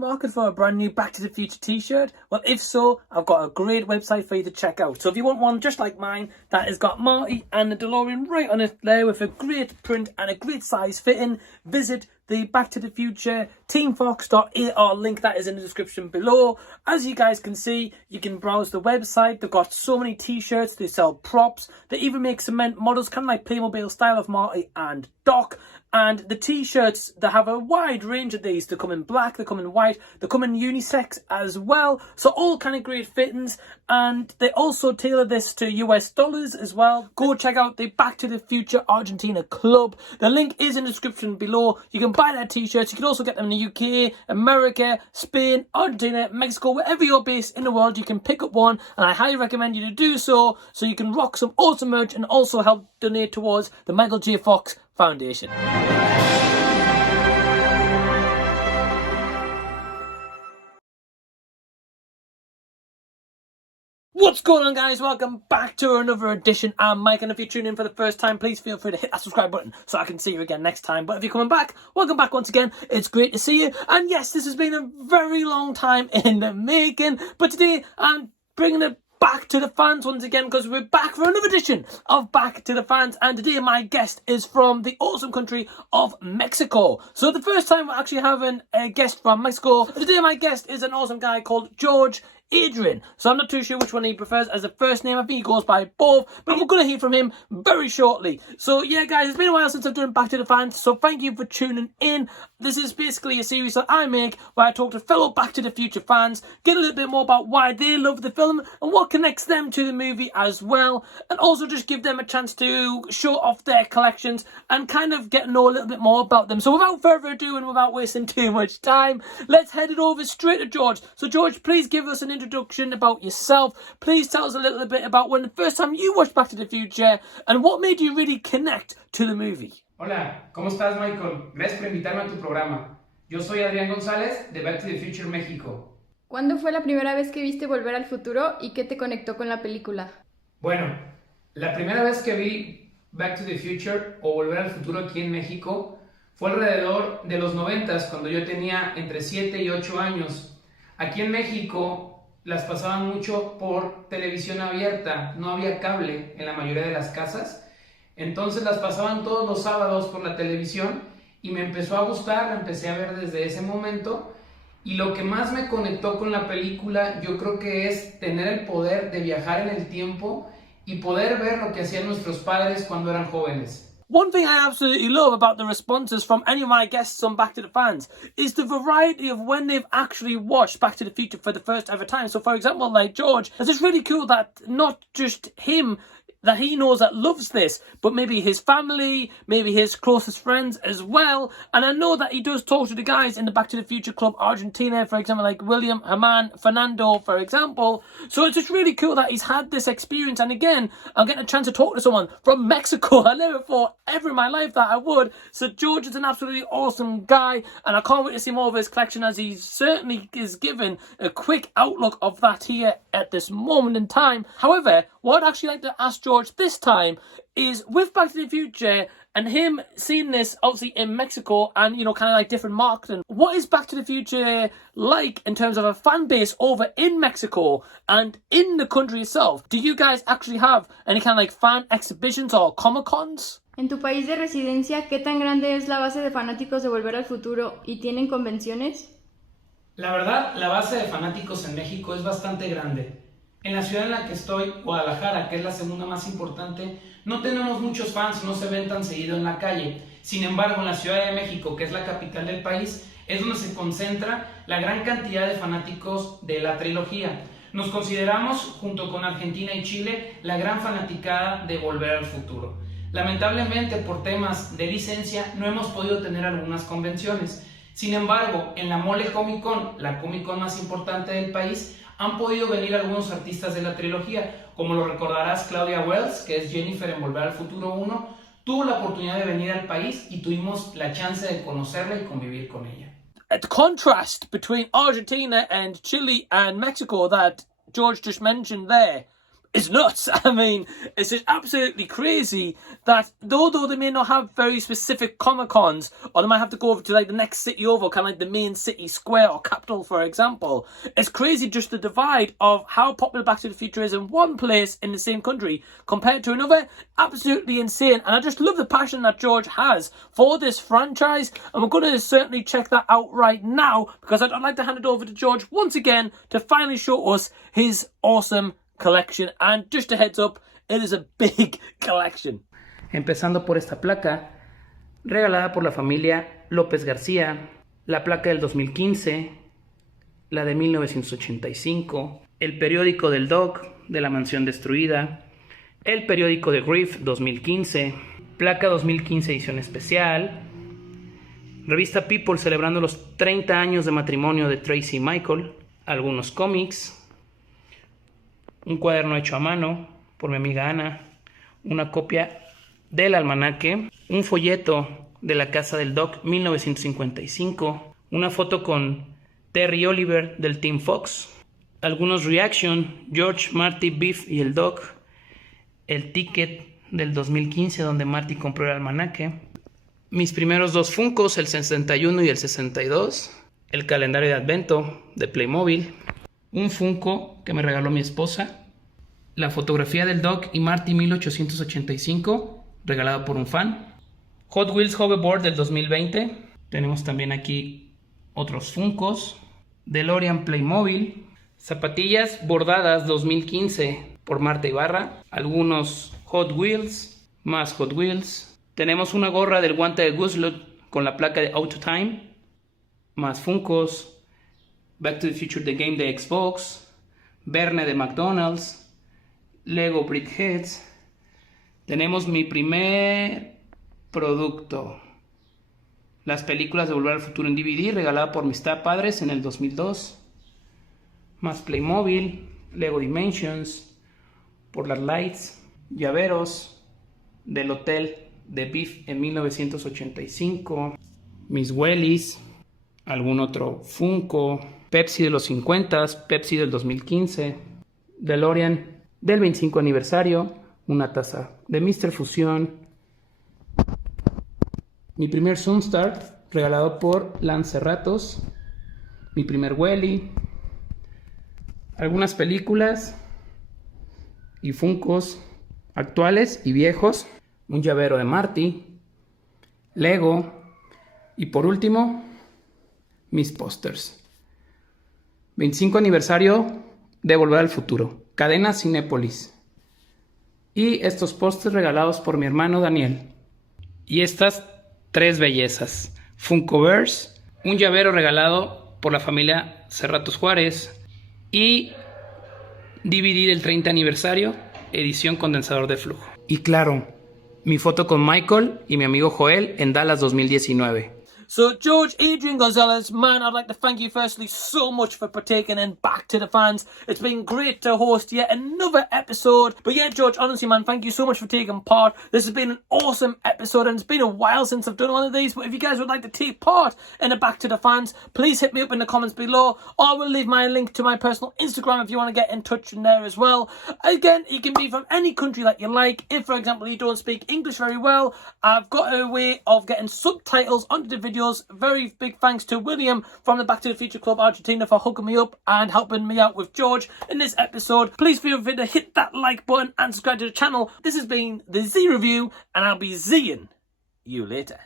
market for a brand new Back to the Future t-shirt? Well, if so, I've got a great website for you to check out. So if you want one just like mine, that has got Marty and the DeLorean right on it there with a great print and a great size fitting, visit the Back to the Future teamfox.ar link that is in the description below. As you guys can see, you can browse the website. They've got so many t-shirts, they sell props, they even make cement models, kind of like Playmobil style of Marty and Doc. And the t-shirts, they have a wide range of these. They come in black, they come in white, they come in unisex as well. So all kind of great fittings. And they also tailor this to US dollars as well. Go check out the Back to the Future Argentina Club. The link is in the description below. You can buy their t-shirts. You can also get them in the UK, America, Spain, Argentina, Mexico, wherever you're based in the world. You can pick up one. And I highly recommend you to do so you can rock some awesome merch and also help donate towards the Michael J. Fox Foundation. What's going on, guys? Welcome back to another edition. I'm Mike, and if you're tuning in for the first time, please feel free to hit that subscribe button so I can see you again next time. But if you're coming back, welcome back once again. It's great to see you. And yes, this has been a very long time in the making, but today I'm bringing it back to the fans once again, because we're back for another edition of Back to the Fans, and today my guest is from the awesome country of Mexico. So the first time we're actually having a guest from Mexico. Today my guest is an awesome guy called Jorge Adrian. So I'm not too sure which one he prefers as a first name. I think he goes by both, but we're going to hear from him very shortly. So yeah, guys, it's been a while since I've done Back to the Fans, so thank you for tuning in. This is basically a series that I make where I talk to fellow Back to the Future fans, get a little bit more about why they love the film and what connects them to the movie as well, and also just give them a chance to show off their collections and kind of get to know a little bit more about them. So without further ado and without wasting too much time, let's head it over straight to George. So George, please give us an introduction about yourself. Please tell us a little bit about when the first time you watched Back to the Future and what made you really connect to the movie. Hola, ¿cómo estás, Michael? Gracias por invitarme a tu programa. Yo soy Adrián González de Back to the Future México. ¿Cuándo fue la primera vez que viste Volver al Futuro y qué te conectó con la película? Bueno, la primera vez que vi Back to the Future o Volver al Futuro aquí en México fue alrededor de los 90s, cuando yo tenía entre 7 y 8 años. Aquí en México las pasaban mucho por televisión abierta, no había cable en la mayoría de las casas, entonces las pasaban todos los sábados por la televisión y me empezó a gustar, la empecé a ver desde ese momento, y lo que más me conectó con la película yo creo que es tener el poder de viajar en el tiempo y poder ver lo que hacían nuestros padres cuando eran jóvenes. One thing I absolutely love about the responses from any of my guests on Back to the Fans is the variety of when they've actually watched Back to the Future for the first ever time. So for example, like George, it's just really cool that not just him that he knows that loves this, but maybe his family, maybe his closest friends as well. And I know that he does talk to the guys in the Back to the Future Club Argentina, for example, like William, Herman, Fernando, for example. So it's just really cool that he's had this experience. And again, I'm getting a chance to talk to someone from Mexico. I never thought ever in my life that I would. So George is an absolutely awesome guy, and I can't wait to see more of his collection, as he certainly is given a quick outlook of that here at this moment in time. However, what I'd actually like to ask George this time is, with Back to the Future and him seeing this obviously in Mexico and, you know, kind of like different marketing, what is Back to the Future like in terms of a fan base over in Mexico and in the country itself? Do you guys actually have any kind of like fan exhibitions or Comic-Cons? En tu país de residencia, ¿qué tan grande es la base de fanáticos de Volver al Futuro y tienen convenciones? La verdad, la base de fanáticos en México es bastante grande. En la ciudad en la que estoy, Guadalajara, que es la segunda más importante, no tenemos muchos fans, no se ven tan seguido en la calle. Sin embargo, en la Ciudad de México, que es la capital del país, es donde se concentra la gran cantidad de fanáticos de la trilogía. Nos consideramos, junto con Argentina y Chile, la gran fanaticada de Volver al Futuro. Lamentablemente, por temas de licencia, no hemos podido tener algunas convenciones. Sin embargo, en la Mole Comic Con, la Comic Con más importante del país, han podido venir algunos artistas de la trilogía, como lo recordarás, Claudia Wells, que es Jennifer en Volver al Futuro 1, tuvo la oportunidad de venir al país y tuvimos la chance de conocerla y convivir con ella. The contrast between Argentina and Chile and Mexico that George just mentioned there is nuts. I mean, it's just absolutely crazy that though they may not have very specific Comic-Cons, or they might have to go over to like the next city over, kind of like the main city square or capital, for example, it's crazy just the divide of how popular Back to the Future is in one place in the same country compared to another. Absolutely insane. And I just love the passion that George has for this franchise, and we're going to certainly check that out right now, because I'd like to hand it over to George once again to finally show us his awesome collection. And just a heads up, it is a big collection. Empezando por esta placa, regalada por la familia López García, la placa del 2015, la de 1985, el periódico del Doc de la Mansión Destruida, el periódico de Griff 2015, placa 2015 edición especial, revista People celebrando los 30 años de matrimonio de Tracy y Michael, algunos cómics, un cuaderno hecho a mano por mi amiga Ana, una copia del almanaque, un folleto de la casa del Doc 1955, una foto con Terry Oliver del Team Fox, algunos reaction, George, Marty, Biff y el Doc, el ticket del 2015 donde Marty compró el almanaque, mis primeros dos Funkos, el 61 y el 62, el calendario de Advento de Playmobil, un Funko que me regaló mi esposa, la fotografía del Doc y Marty 1885, regalada por un fan, Hot Wheels Hoverboard del 2020, tenemos también aquí otros Funkos, DeLorean Playmobil, zapatillas bordadas 2015 por Marta Ibarra, algunos Hot Wheels, más Hot Wheels, tenemos una gorra del guante de Guzlot con la placa de Autotime, más Funkos, Back to the Future The Game de Xbox, Verne de McDonald's, Lego Brickheads. Tenemos mi primer producto, las películas de Volver al Futuro en DVD, regalada por mis padres en el 2002, más Playmobil, Lego Dimensions, por las Lights, llaveros del hotel de Biff en 1985, mis Wellies, algún otro Funko, Pepsi de los 50, Pepsi del 2015, DeLorean del 25 aniversario, una taza de Mr. Fusión, mi primer Zoomstar regalado por Lance Ratos, mi primer Welly, algunas películas y Funkos actuales y viejos, un llavero de Marty, Lego y por último mis pósters. 25 aniversario de Volver al Futuro, cadena Cinépolis. Y estos pósters regalados por mi hermano Daniel. Y estas tres bellezas. Funkoverse, un llavero regalado por la familia Cerratos Juárez. Y DVD del 30 aniversario, edición condensador de flujo. Y claro, mi foto con Michael y mi amigo Joel en Dallas 2019. So, Jorge Adrian Gonzalez, man, I'd like to thank you firstly so much for partaking in Back to the Fans. It's been great to host yet another episode. But yeah, George, honestly, man, thank you so much for taking part. This has been an awesome episode, and it's been a while since I've done one of these. But if you guys would like to take part in a Back to the Fans, please hit me up in the comments below. Or I will leave my link to my personal Instagram if you want to get in touch in there as well. Again, you can be from any country that you like. If, for example, you don't speak English very well, I've got a way of getting subtitles onto the video. Very big thanks to William from the Back to the Future Club Argentina for hooking me up and helping me out with George in this episode. Please feel free to hit that like button and subscribe to the channel. This has been the Z Review, and I'll be seeing you later.